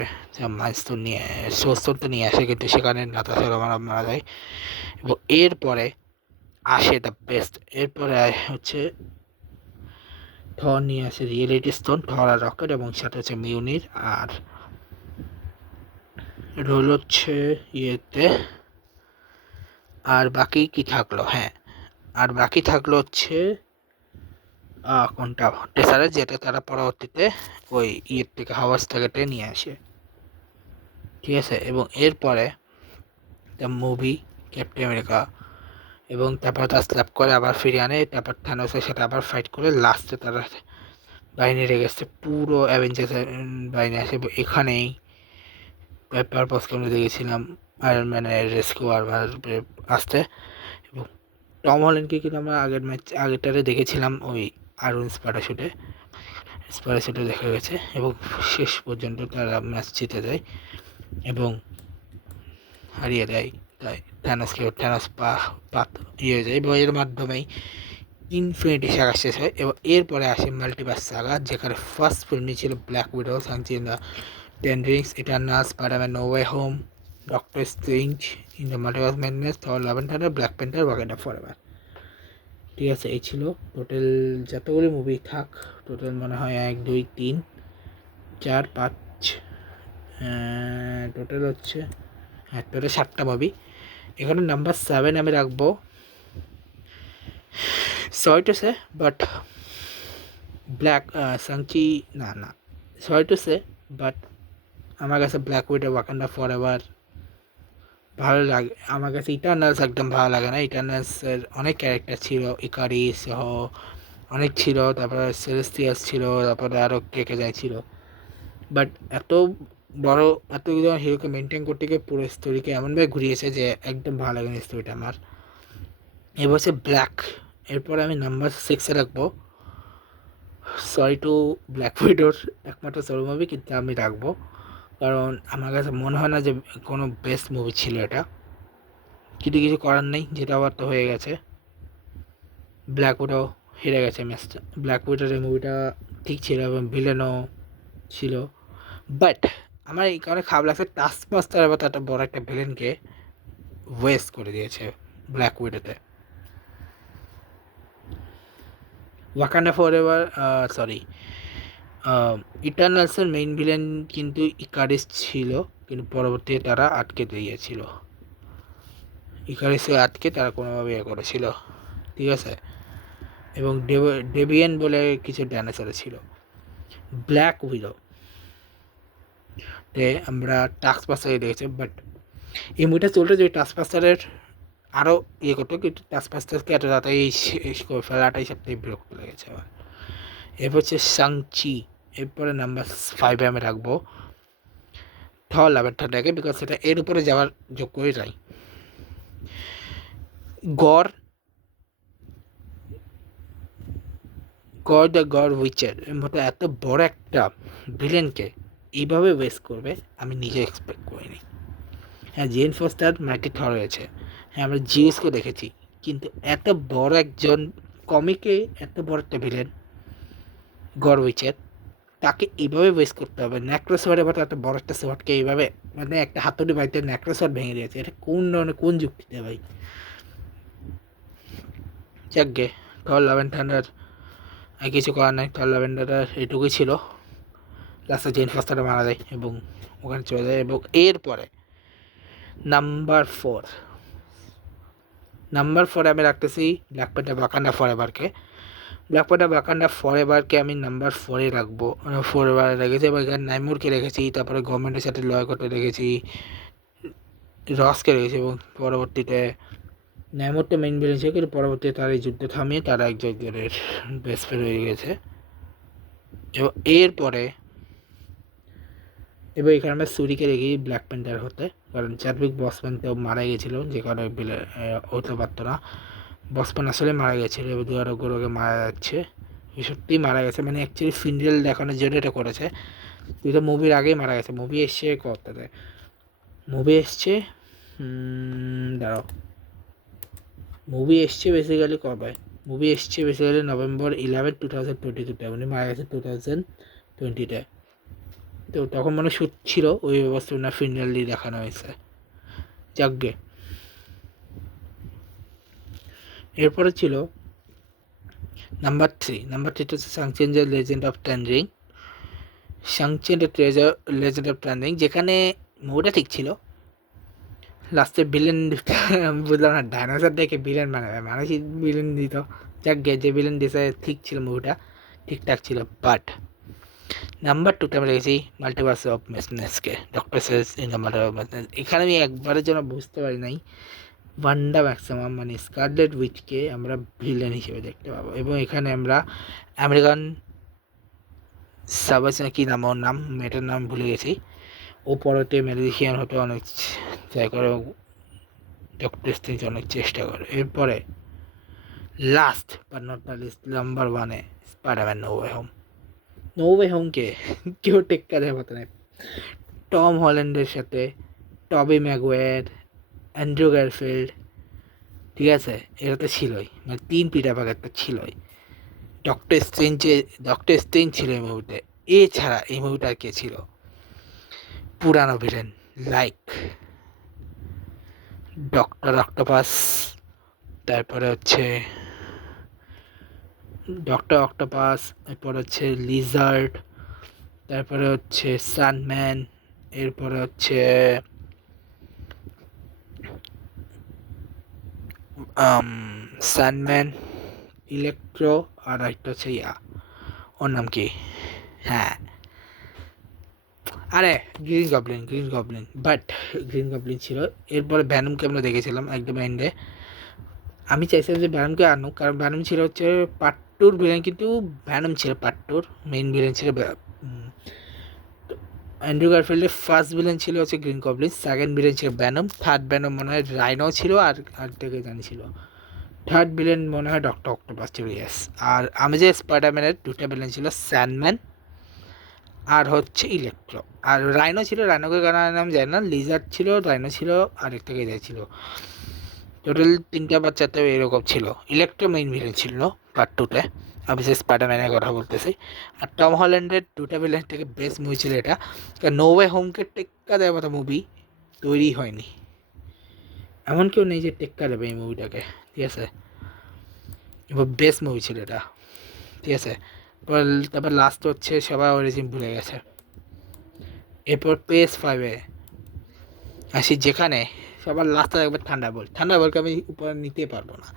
মাইলস্টোন নিয়ে সোস্টোনটা নিয়ে আসে, কিন্তু সেখানে নাতাশা রোমানভ মারা যায়। এবং এরপরে আসে দ্য বেস্ট, এরপরে হচ্ছে থর নিয়ে আসে রিয়েলিটি স্টোন, থর আর রকেট, এবং সাথে হচ্ছে মিউনির। আর রোল হচ্ছে ইয়েতে, আর বাকি কি থাকলো, হ্যাঁ আর বাকি থাকলো হচ্ছে কোনটা, টেসারে, যেটা তারা পরবর্তীতে ওই ইয়ের থেকে হাওয়াজ থেকে নিয়ে আসে, ঠিক আছে। এবং এরপরে দ্য মুভি ক্যাপ্টেন আমেরিকা, এবং তারপর তার স্ল্যাপ করে আবার ফিরিয়ে আনে, তারপর থানোসের সাথে আবার ফাইট করে লাস্টে তারা বাহিনী রেখে আসছে, পুরো অ্যাভেঞ্জার্স বাহিনী আসে। এখানেই পারপাসকে আমরা দেখেছিলাম আয়রন ম্যানের রেস্কিউ আর আসতে। এবং টম হল্যান্ডকে কিন্তু আমরা আগেরটারে দেখেছিলাম ওই আয়রন স্প্যারাশুটে দেখা গেছে, এবং শেষ পর্যন্ত তারা ম্যাচ জিতে যায় এবং হারিয়ে দেয়, তাই থ্যানোস ইয়ে যায়। এবং এর মাধ্যমেই ইনফিনিটি সাগা শেষ হয়। এবং এরপরে আসে মাল্টিভার্স সাগা, যেখানে ফার্স্ট ফিল্মই ছিল Black Widow, Shang-Chi in the ten rings, Eternal, Spider-Man no way home, Doctor Strange in the multiverse madness, Thor love and thunder, Black Panther, Wakanda forever. ঠিক আছে, এই ছিল টোটাল যতগুলি মুভি থাক, total মনে হয় 1 2 3 4 5, টোটাল হচ্ছে, হ্যাঁ টোটাল 7টা মুভি। এখানে নাম্বার 7 আমি রাখবো, sorry to say but Black Shang-Chi, না সরি টু সে বাট আমার কাছে ব্ল্যাক উইডো, ওয়াকান্ডা ফরএভার ভালো লাগে। আমার কাছে ইটারনালস একদম ভালো লাগে না। ইটারনালসের অনেক ক্যারেক্টার ছিল, ইকারিস সহ অনেক ছিল, তারপরে সেলেস্টিয়াস ছিল, তারপরে আরও কে যায় ছিল, বাট এত বড় এতজন হিরোকে মেনটেন করতে গিয়ে পুরো স্টোরিকে এমনভাবে ঘুরিয়েছে যে একদম ভালো লাগে না স্টোরিটা আমার। এবার হচ্ছে ব্ল্যাক, এরপরে আমি নাম্বার 6-এ রাখবো, সরি টু ব্ল্যাক উইডোর একমাত্র সরো মুভি, কিন্তু আমি রাখবো কারণ আমার কাছে মনে হয় না যে কোনো বেস্ট মুভি ছিল এটা, কিন্তু কিছু করার নেই, যেটা আবার তো হয়ে গেছে। ব্ল্যাক উইডো হেরে গেছে ম্যাচটা। ব্ল্যাক উইডোর এই মুভিটা ঠিক ছিল এবং ভিলেনও ছিল, বাট আমার এই কারণে খারাপ লাগছে, টাস্কমাস্টার এবার একটা বড় একটা ভিলেনকে ওয়েস্ট করে দিয়েছে ব্ল্যাক উইডোতে। ওয়াকান্ডা ফরএভার, সরি, ইটারনালসের মেইন ভিলেন কিন্তু ইকারিস ছিল, কিন্তু পরবর্তীতে তারা আটকে দিয়েছিল, ইকারিসে আটকে তারা কোনোভাবে ইয়ে করেছিল, ঠিক আছে। এবং ডেবিয়ান বলে কিছু ডাইনোসর ছিল। ব্ল্যাক উইডো তে আমরা টাস্কমাস্টারে দেখেছি, বাট এই মুভিটা চলতে যে টাস্কমাস্টারের আরও ইয়ে করতো, কিন্তু টাস্কমাস্টারকে এত তাড়াতাড়ি শেষ করে ফেলাটাই সবথেকে বিরক্ত লেগেছে আমার। এরপর হচ্ছে শাং-চি, এরপরে নাম্বার 5-এ আমি রাখবো থর লাভ অ্যান্ড থান্ডারকে, বিকজ সেটা এর উপরে যাওয়ার যোগ্যই নাই। গড় দ্য গড উইচার এর মতো এত বড় একটা ভিলেনকে এইভাবে ওয়েস্ট করবে আমি নিজে এক্সপেক্ট করিনি। হ্যাঁ, জেন ফস্টার মাইটি থর হয়েছে, হ্যাঁ আমরা জিউসকে দেখেছি, কিন্তু এত বড় একজন কমিকে এত বড় একটা ভিলেন গড উইচার, তাকে এইভাবে ওয়েস্ট করতে হবে। ন্যাক্রোসোয়ার এবার এত বড় একটা সোয়ার্ডকে এইভাবে, মানে একটা হাতুড়ি বাড়িতে ন্যাক্রোসোয়ার ভেঙে দিয়েছে, এটা কোন ধরনের কোন যুক্তিতে ভাই। যাকগে, থর লাভ অ্যান্ড থান্ডার আর কিছু করার নাই, থর লাভ অ্যান্ড থান্ডার এটুকুই ছিল। লাস্টে জেন ফস্টারটা মারা যায় এবং ওখানে চলে যায়। এবং এরপরে নাম্বার 4 আমি রাখতেছি ব্ল্যাক প্যান্থার ওয়াকান্ডা ফরএভারকে। ব্ল্যাক প্যান্থার ওয়াকান্ডা ফরএভারকে আমি নাম্বার 4-এ রাখবো, ফরএভারে রেখেছি। এবং এখানে নাইমুরকে রেখেছি, তারপরে গভর্নমেন্টের সাথে লড়াই করতে রেখেছি রসকে রেখেছি, এবং পরবর্তীতে নাইমুরটা মেইন ভিলেন ছিল, কিন্তু পরবর্তীতে তার এই যুদ্ধ থামিয়ে তারা একজনের বেস্ট ফ্রেন্ড হয়ে গেছে। এবং এরপরে এখানে আমরা সুরিকে রেখেছি ব্ল্যাক প্যান্থার হতে, কারণ চ্যাডউইক বসম্যান তো মারা গেছিলো, যে কারণে হতে পারতো না। বসম্যান আসলে মারা গেছিলো এবং দুরারোগ্য রোগে মারা যাচ্ছে, সত্যিই মারা গেছে, মানে অ্যাকচুয়ালি ফিনারেল দেখানোর জন্য এটা করেছে। তুই তো মুভির আগেই মারা গেছে। মুভি এসছে কততে, মুভি এসছে দাঁড়াও, মুভি এসছে বেসিক্যালি কবে, মুভি এসছে বেসিক্যালি November 11, 2022-তে। উনি মারা গেছে 2020-তে। তো তখন মানে শ্যুট ছিল, ওই অবস্থা না ফিনালি দেখানো হয়েছে। যাকগে, এরপরে ছিল নাম্বার 3। নাম্বার 3টা হচ্ছে Shang-Chi the legend of ten ring. Shang-Chi the legend of ten ring, যেখানে মুভিটা ঠিক ছিল, লাস্টে ভিলেন আমি বুঝলাম না, ডাইনোসর দেখে ভিলেন বানাবে, মানুষই ভিলেন দিত। যাকগে, যে ভিলেন দিয়েছে ঠিক ছিল, মুভিটা ঠিকঠাক ছিল। বাট নাম্বার 2টা আমি রেখেছি মাল্টিভার্স অফ ম্যাডনেসকে, Doctor Strange in the multiverse of madness. এখানে আমি একবারের জন্য বুঝতে পারি নাই ওয়ান্ডা ম্যাক্সিমাম মানে স্কারলেট উইচকে আমরা ভিলেন হিসেবে দেখতে পাবো। এবং এখানে আমরা আমেরিকান সাবাস কি নাম, ওর নাম, মেয়েটার নাম ভুলে গেছি, ও পরতে ম্যালেশিয়ান হতে অনেক ট্রাই করে, ডক্টর স্ট্রেঞ্জ অনেক চেষ্টা করে। এরপরে last but not the least, number 1-এ Spiderman no way Home. No Way হোমকে কেউ টেক্কা দেওয়ার মতো নেই। টম হল্যান্ডের সাথে টবি ম্যাগুয়ার, অ্যান্ড্রু গারফিল্ড, ঠিক আছে, এরা তো ছিলই, মানে 3 পিটা পাকের তো ছিলই। ডক্টর স্ট্রেঞ্জ ছিল এই মুভিতে। এছাড়া এই মুভিটার কে ছিল, পুরানো ভিলেন লাইক ডক্টর অক্টোপাস, তারপরে হচ্ছে ডক্টর অক্টোপাস, এরপর হচ্ছে লিজার্ড, তারপরে হচ্ছে সানম্যান, এরপরে হচ্ছে সানম্যান, ইলেকট্রো, আর একটা হচ্ছে ওর নাম কি, হ্যাঁ আরে green Goblin, but green Goblin ছিল। এরপরে ভ্যানমকে আমরা দেখেছিলাম একদম এন্ডে। আমি চাইছিলাম যে ভ্যানমকে আনুক, কারণ ভ্যানম ছিল হচ্ছে পার্ট 2-র ভিলেন, কিন্তু ভ্যানম ছিল পার্ট 2-র মেইন ভিলেন ছিল। অ্যান্ড্রু গারফিল্ডের ফার্স্ট ভিলেন ছিল হচ্ছে গ্রিন গবলিন, সেকেন্ড ভিলেন ছিল ভ্যানম, থার্ড ভ্যানম মনে হয় রাইনো ছিল, আর থেকে জানিছিল থার্ড ভিলেন মনে হয় ডক্টর অক্টোপাস ছিল, ইয়েস। আর আমি যে স্পাইডারম্যানের 2টা ভিলেন ছিল স্যান্ডম্যান আর হচ্ছে ইলেকট্রো, আর রাইনো ছিল, রাইনোকে কারণ নাম জানি না, লিজার্ড ছিল, রাইনো ছিল, আর একটা কে ছিল, টোটাল 3টা বা 4টা এরকম ছিল। ইলেকট্রো মেইন ভিলেন ছিল পার্ট 2-তে, আমি যে স্পাইডারম্যানের কথা বলতেছি। আর টম হল্যান্ডের 2টা ভিলেন থেকে বেস্ট মুভি ছিল এটা, কারণ নো ওয়ে হোমকে টেক্কা দেওয়ার মতো মুভি তৈরি হয়নি, এমন কেউ নেই যে টেক্কা দেবে এই মুভিটাকে, ঠিক আছে। এবার বেস্ট মুভি ছিল এটা, ঠিক আছে। তারপর লাস্ট হচ্ছে সবাই অরিজিন ভুলে গেছে। এরপর PS5-এ আসি, যেখানে সবার লাস্টে একবার থান্ডারবোল্টকে আমি উপরে নিতে পারবো না,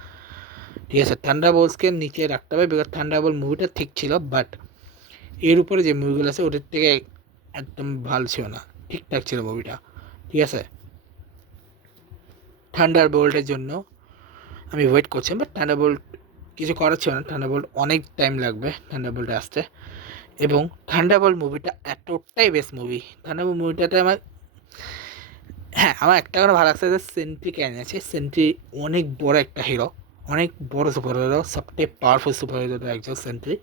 ঠিক আছে। থান্ডারবোল্টসকে নিচে রাখতে হবে, বিকজ থান্ডারবোল্ট মুভিটা ঠিক ছিল, বাট এর উপরে যে মুভিগুলো আছে ওটার থেকে একদম ভালো ছিল না, ঠিকঠাক ছিল মুভিটা, ঠিক আছে। থান্ডারবোল্টের জন্য আমি ওয়েট করছি, বাট থান্ডারবোল্ট কিছু করার ছিল না, থান্ডারবোল্ট অনেক টাইম লাগবে থান্ডারবোল্টে আসতে। এবং থান্ডারবোল্ট মুভিটা এতটাই বেস্ট মুভি, থান্ডারবোল্ট মুভিটাতে আমার একটা কথা ভালো লাগছে যে সেন্ট্রিকে এনেছে। সেন্ট্রি অনেক বড় একটা হিরো, অনেক বড় সুপার হিরো, সবথেকে পাওয়ারফুল সুপার হিরো একজন সেন্ট্রি,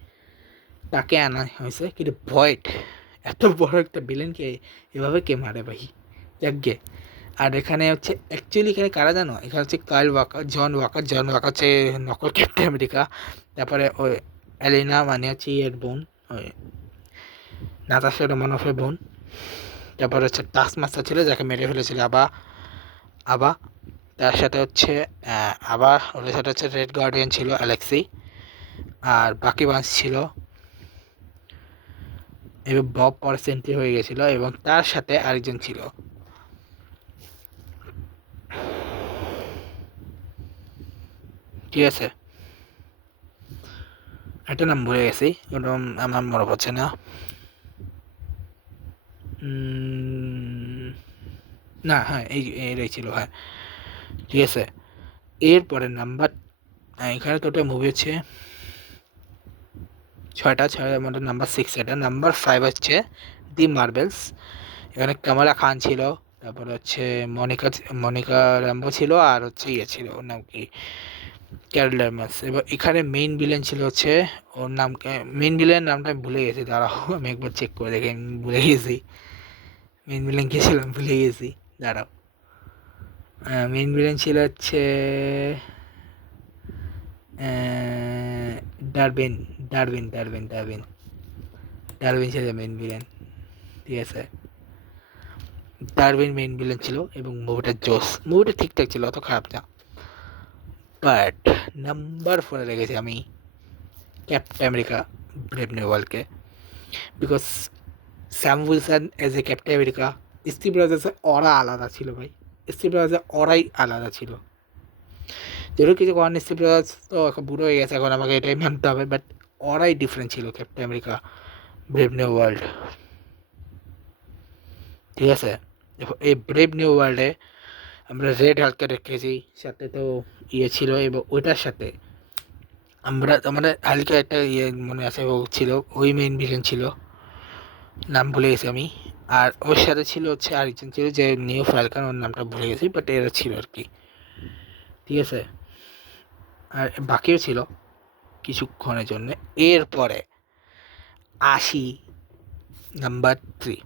তাকে আনা হয়েছে। কিন্তু ভয়েড এত বড় একটা ভিলেনকে এভাবে কে মারে ভাই, যাকগে। আর এখানে হচ্ছে অ্যাকচুয়ালি এখানে কারা জানো, এখানে হচ্ছে জন ওয়াকার হচ্ছে নকল ক্যাপ্টেন আমেরিকা। তারপরে ওই অ্যালিনা মানে হচ্ছে ইয়ের বোন, ওই নাতাশা রোমানফের বোন। তারপর হচ্ছে টাস্কমাস্টার ছিল, যাকে মেরে ফেলেছিল আবা। তার সাথে হচ্ছে ওদের সাথে হচ্ছে রেড গার্ডিয়ান ছিল অ্যালেক্সি, আর বাকি বান্স ছিল। এবং বব পরে সেন্ট্রি হয়ে গেছিলো, এবং তার সাথে আরেকজন ছিল, ঠিক আছে। একটা নাম ভুলে গেছি, ওটা আমার মনে পড়ছে না। না, হ্যাঁ এটাই ছিল, হ্যাঁ, ঠিক আছে। এরপরে এখানে তো ওটা মুভি হচ্ছে 6টার মধ্যে নাম্বার 6 এটা। নাম্বার 5 হচ্ছে দি মার্বেলস। এখানে কামালা খান ছিল, তারপরে হচ্ছে মনিকা র্যাম্বো ছিল, আর হচ্ছে ছিল, ওর নাম কি, ক্যারল ড্যামাস। এবার এখানে মেইন ভিলেন ছিল হচ্ছে, ওর নাম মেইন ভিলেন নামটা আমি ভুলে গেছি, দাঁড়াও আমি একবার চেক করে দেখি, আমি ভুলে গেছি মেইন ভিলেন কে ছিলাম, ভুলে গেছি, দাঁড়াও। মেইন ভিলেন ছিল হচ্ছে Darwin Darwin Darwin Darwin Darwin ছিল মেইন ভিলেন, ঠিক আছে। ডারবিন মেইন ভিলেন ছিল এবং মুভিটা জোস, মুভিটা ঠিকঠাক ছিল, অত খারাপ না। বাট নাম্বার 4-এ রেখেছি আমি ক্যাপ্টেন আমেরিকা ব্রেভ নিউ ওয়ার্ল্ডকে, because Sam Wilson as a Captain America, Steve রজার্সের অরা আলাদা ছিল ভাই, স্টিভ রজার্সের অরাই আলাদা ছিল। যেহেতু কিছু করার নেই, স্টিভ রজার্স তো এখন বুড়ো হয়ে গেছে, এখন আমাকে এটাই মানতে হবে, বাট অরাই ডিফারেন্ট ছিল captain America brave new world, ঠিক আছে। এই ব্রেভ নিউ ওয়ার্ল্ডে আমরা রেড হাল্ককে রেখেছি, সাথে তো ইয়ে ছিল, এবং ওইটার সাথে আমরা আমাদের হালকা একটা ইয়ে মনে আছে, ও ছিল ওই মেইন ভিলেন ছিল, নাম ভুলে গেছি আমি। আর ওর সাথে ছিল হচ্ছে আরেকজন ছিল যে নিউ ফ্যালকন, ওর নামটা ভুলে গেছি, বাট এরা ছিল আর কি, ঠিক আছে। আর বাকিও ছিল কিছুক্ষণের জন্য। এরপরে আসি নাম্বার 3।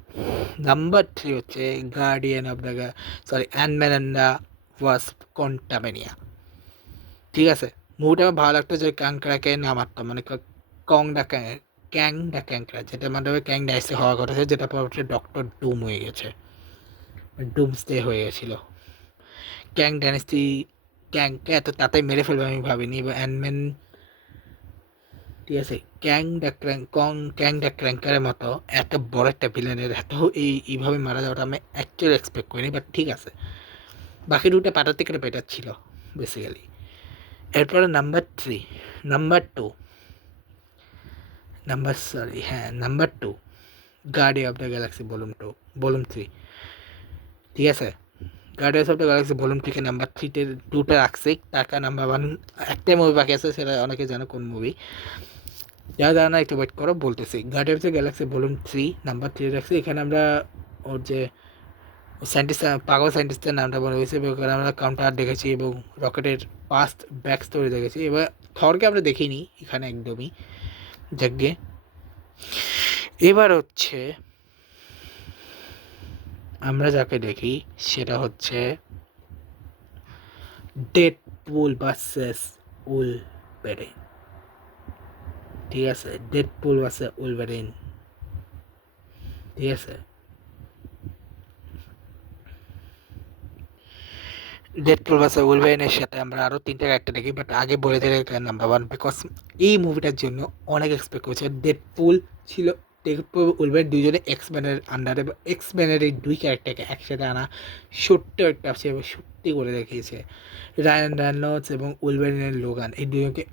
নাম্বার 3 হচ্ছে guardian of the, sorry, Ant-Man and the Wasp Quantumania, ঠিক আছে। মুভিটা আমার ভালো লাগতো যে ক্যাংক্রাকে না মারতাম, মানে কং ডা ক্যাং ডা ক্যাংক্রা, যেটার মাধ্যমে ক্যাং ডাইসে হওয়া ঘটেছে, যেটা পরবর্তী ডক্টর ডুম হয়ে গেছে, ডুমসডে হয়ে গেছিলো। ক্যাং ডাইনেস্টি ক্যাংকে এত তাড়াতাড়ি মেরে ফেলবে আমি ভাবিনি, বা অ্যান্ডম্যান, ঠিক আছে, ক্যাং ডা ক্র্যাঙ্কারের মতো এত বড় একটা ভিলেনের এত এইভাবে মারা যাওয়াটা আমি অ্যাকচুয়ালি এক্সপেক্ট করিনি, বাট ঠিক আছে। বাকি দুটো পাটার থেকে বেটার ছিল বেসিক্যালি। এরপরে number 3, number 2 guardian of the galaxy volume 3, ঠিক আছে। Guardians of the galaxy volume 3-কে নাম্বার 3-তে 2টা রাখছে, টাকা নাম্বার 1 একটাই মুভি বাকি আছে, সেটা অনেকে জানো কোন মুভি, যারা জানা না একটু ওয়েট করো, বলতেছি। Guardians of the galaxy volume 3 number 3 রাখছি। এখানে আমরা ওর যে সায়েন্টিস্ট, পাগল সায়েন্টিস্টের নামটা বলে গেছি, এবং এখানে আমরা কাউন্টার দেখেছি এবং রকেটের পাস্ট ব্যাক স্টোরি দেখেছি। এবার থরকে আমরা দেখিনি এখানে একদমই, যাকে এবার হচ্ছে আমরা যাকে দেখি সেটা হচ্ছে ডেডপুল ভার্সেস উলভারিন, ঠিক আছে। ডেডপুল ভার্সেস উলভারিন, ঠিক আছে। ডেডপুল ভার্সেস উলভারিনের সাথে আমরা আরও 3টা ক্যারেক্টার দেখি, বাট আগে বলে দিলে নাম্বার 1, বিকজ এই মুভিটার জন্য অনেক এক্সপেক্ট করছে। ডেডপুল ছিল, ডেডপুল উলভারিন দুজনে এক্সম্যানের আন্ডারে, বা এক্সম্যানের এই 2 ক্যারেক্টারকে একসাথে আনা সত্য একটা আছে, এবং সত্যি করে দেখিয়েছে। রায়ান রেনল্ডস এবং উলভারিনের লোগান, এই দুজনকে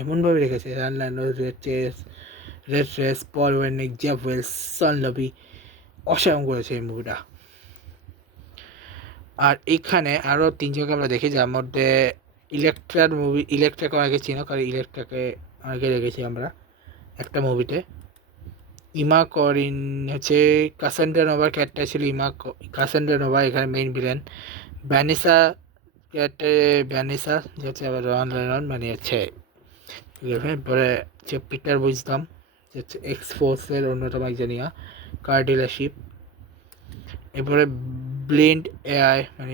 এমনভাবে রেখেছে। রায়ান রেনল্ডস, রেড রেস, পল ওয়ার্নিক, জেফ ওয়েলস, সন লবি, অসাধারণ করেছে এই মুভিটা। আর এখানে আরও 3জনকে আমরা দেখি, যার মধ্যে ইলেকট্রাকে অনেকে চিনো, কারণ ইলেকট্রাকে অনেকে দেখেছি আমরা একটা মুভিতে। ইমা করিন হচ্ছে কাসান্ড্রা নোভার ক্যারেক্টার ছিল, কাসান্ড্রা নোভা এখানে মেইন ভিলেন। ভ্যানিসা ক্যারেক্টারে ভ্যানিসা যে হচ্ছে আবার রন মানে হচ্ছে পরে হচ্ছে পিটার উইজডম, যে হচ্ছে এক্সফোর্সের অন্যতম একজন ডিলারশিপ। এরপরে ব্লেন্ড এআই মানে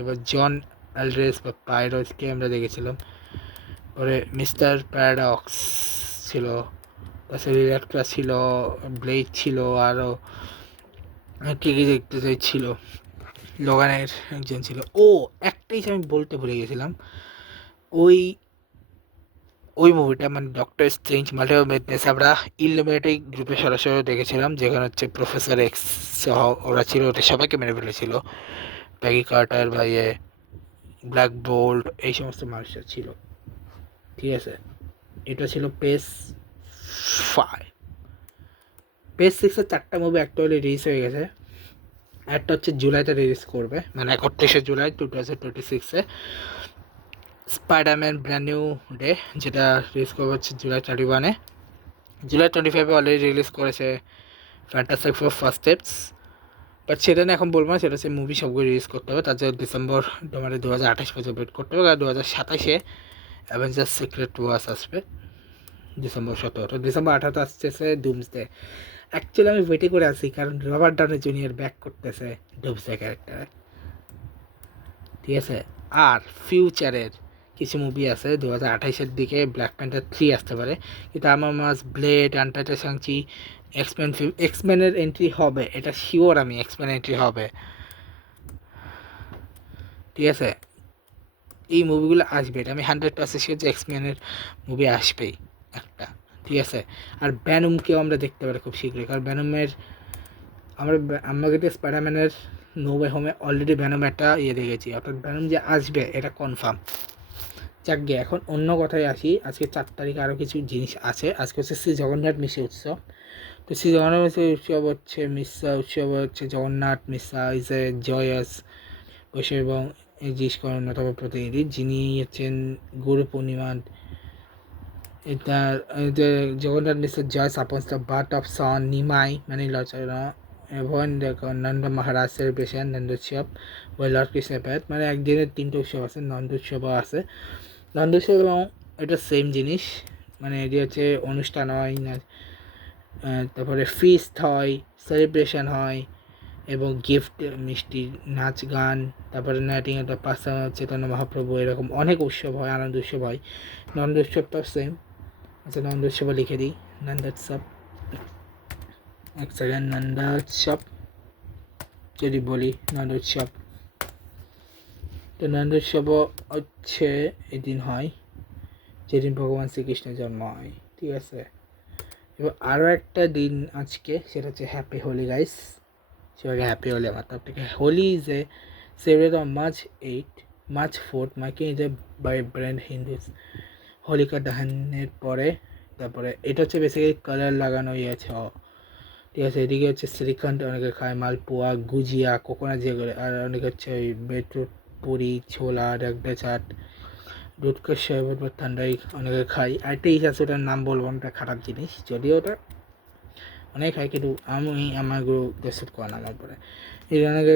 এবার জন অ্যালড্রেস বা পাইরসকে আমরা দেখেছিলাম। পরে মিস্টার প্যারাডক্স ছিল, তাছাড়া ইলেকট্রা ছিল, ব্লেড ছিল, আরও কে কে দেখতে চাইছিল, লোগানের একজন ছিল। ও একটাই আমি বলতে ভুলে গেছিলাম, ওই মুভিটা মানে ডক্টর স্ট্রেঞ্জ মাল্টিভার্স ম্যাডনেস আমরা ইলুমিনাটি গ্রুপে সরাসরি দেখেছিলাম, যেখানে হচ্ছে প্রফেসর এক্স সহ ওরা ছিল, ওটা সবাইকে মেরে ফেলেছিল, প্যাগি কার্টার বা ব্ল্যাক বোল্ট, এই সমস্ত মানুষরা ছিল, ঠিক আছে। এটা ছিল পেস 5। পেস 6-এর 4টা মুভি অ্যাকচুয়ালি রিলিজ হয়ে গেছে। একটা হচ্ছে জুলাইতে রিলিজ করবে, মানে 31শে জুলাই 2026-এ স্পাইডারম্যান ব্র্যান্ড নিউ ডে, যেটা রিলিজ করবে হচ্ছে জুলাই 31-এ। জুলাই 25-এ অলরেডি রিলিজ করেছে Fantastic Four first steps, but সেটা নিয়ে এখন বলবো না, সেটা হচ্ছে মুভি সবগুলো রিলিজ করতে হবে, তার জন্য ডিসেম্বর তোমার 2028 পর্যন্ত ওয়েট করতে হবে। আর 2027-এ অ্যাভেঞ্জার্স সিক্রেট ওয়ার্স আসবে ডিসেম্বর 17। ডিসেম্বর 18 আসতেছে ডুমসডে। অ্যাকচুয়ালি আমি ওয়েটে করে আছি, কারণ রবার্ট ডাউনি জুনিয়র ব্যাক করতেছে ডুমসডে ক্যারেক্টারে, ঠিক আছে। আর ফিউচারের কিছু মুভি আছে 2028-এর দিকে, ব্ল্যাক প্যান্থার 3 আসতে পারে, কিন্তু আমার মাস ব্লেড, আনটাইটেল সাংচি, এক্সম্যানের এন্ট্রি হবে, এটা শিওর আমি, এক্সম্যান এন্ট্রি হবে, ঠিক আছে। এই মুভিগুলো আসবে, এটা আমি 100% শিওর যে এক্সম্যানের মুভি আসবেই একটা, ঠিক আছে। আর ব্যানুমকেও আমরা দেখতে পারি খুব শীঘ্রই, কারণ ব্যানুমের আমরা যদি স্পাইডারম্যানের নো ওয়ে হোমে অলরেডি ব্যানুম একটা দেখেছি, অর্থাৎ ব্যানুম যে আসবে এটা কনফার্ম। যাক গে, এখন অন্য কথায় আসি। আজকে 4 তারিখে আরও কিছু জিনিস আছে। আজকে হচ্ছে শ্রী জগন্নাথ মিশা উৎসব। তো শ্রী জগন্নাথ মিশা উৎসব হচ্ছে জগন্নাথ মিশা ইজ এ জয়াস বৈশাখ এবং যিশুর অন্যতম প্রতিনিধি, যিনি হচ্ছেন গুরু পূর্ণিমা। এটা জগন্নাথ মিশা জয়াস আপন দ্য বার্থ অফ সন নিমাই মানে লচনা এবং নন্দ মহারাজ সেলিব্রেশন নন্দোৎসব ওই লর্ড কৃষ্ণের প্যাথ, মানে একদিনের 3টে উৎসব আছে, নন্দোৎসবও আছে। নন্দোৎসব এবং এটা সেম জিনিস, মানে এটি হচ্ছে অনুষ্ঠান হয় না, তারপরে ফিস্ট হয়, সেলিব্রেশন হয় এবং গিফট, মিষ্টি, নাচ গান, তারপরে নাইটিং একটা পাশা চৈতন্য মহাপ্রভু, এরকম অনেক উৎসব হয়, আনন্দ উৎসব হয়। নন্দ উৎসবটাও সেম। আচ্ছা, নন্দ উৎসবও লিখে দিই, নন্দোৎসব। এক সেকেন্ড, নন্দোৎসব যদি বলি, নন্দোৎসব। তো নন্দোৎসবও হচ্ছে এদিন হয় যেদিন ভগবান শ্রীকৃষ্ণের জন্ম হয়, ঠিক আছে। এবার আরও একটা দিন আজকে, সেটা হচ্ছে হ্যাপি হোলি গাইস, সবাইকে হ্যাপি হোলি। আমার তরফ থেকে Holi is a celebrate on March 4 marking is a vibrant Hindus. Holika দহনের পরে তারপরে এটা হচ্ছে বেসিক্যালি কালার লাগানো আছে, ঠিক আছে। এদিকে হচ্ছে শ্রীখণ্ড অনেকে খায়, মালপোয়া, গুজিয়া, কোকোনাট যেগুলো, আর অনেকে হচ্ছে ওই বেটরুট পুরি, ছোলা, ডাকডা চাট, দুধকের শরবত বা ঠান্ডাই অনেকে খাই। আরেকটা ইস আছে, ওটার নাম বলবো না, ওটা খারাপ জিনিস, যদিও ওটা অনেক খাই, কিন্তু আমি আমার গুলো প্রস্তুত করা না। তারপরে এই অনেকে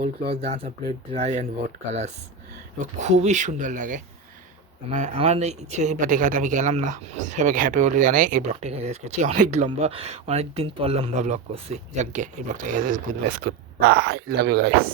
old cloth dance plate dry and ভট কালার্স, এবং খুবই সুন্দর লাগে। আমার ইচ্ছে বা দেখাতে আমি গেলাম না। সবাইকে হ্যাপি বলে জানাই। এই ব্লগটাকে শেষ করছি, অনেক লম্বা, অনেক দিন পর লম্বা ব্লগ করছি। যাক গে, এই ব্লগটাকে শেষ, good bye, love you guys.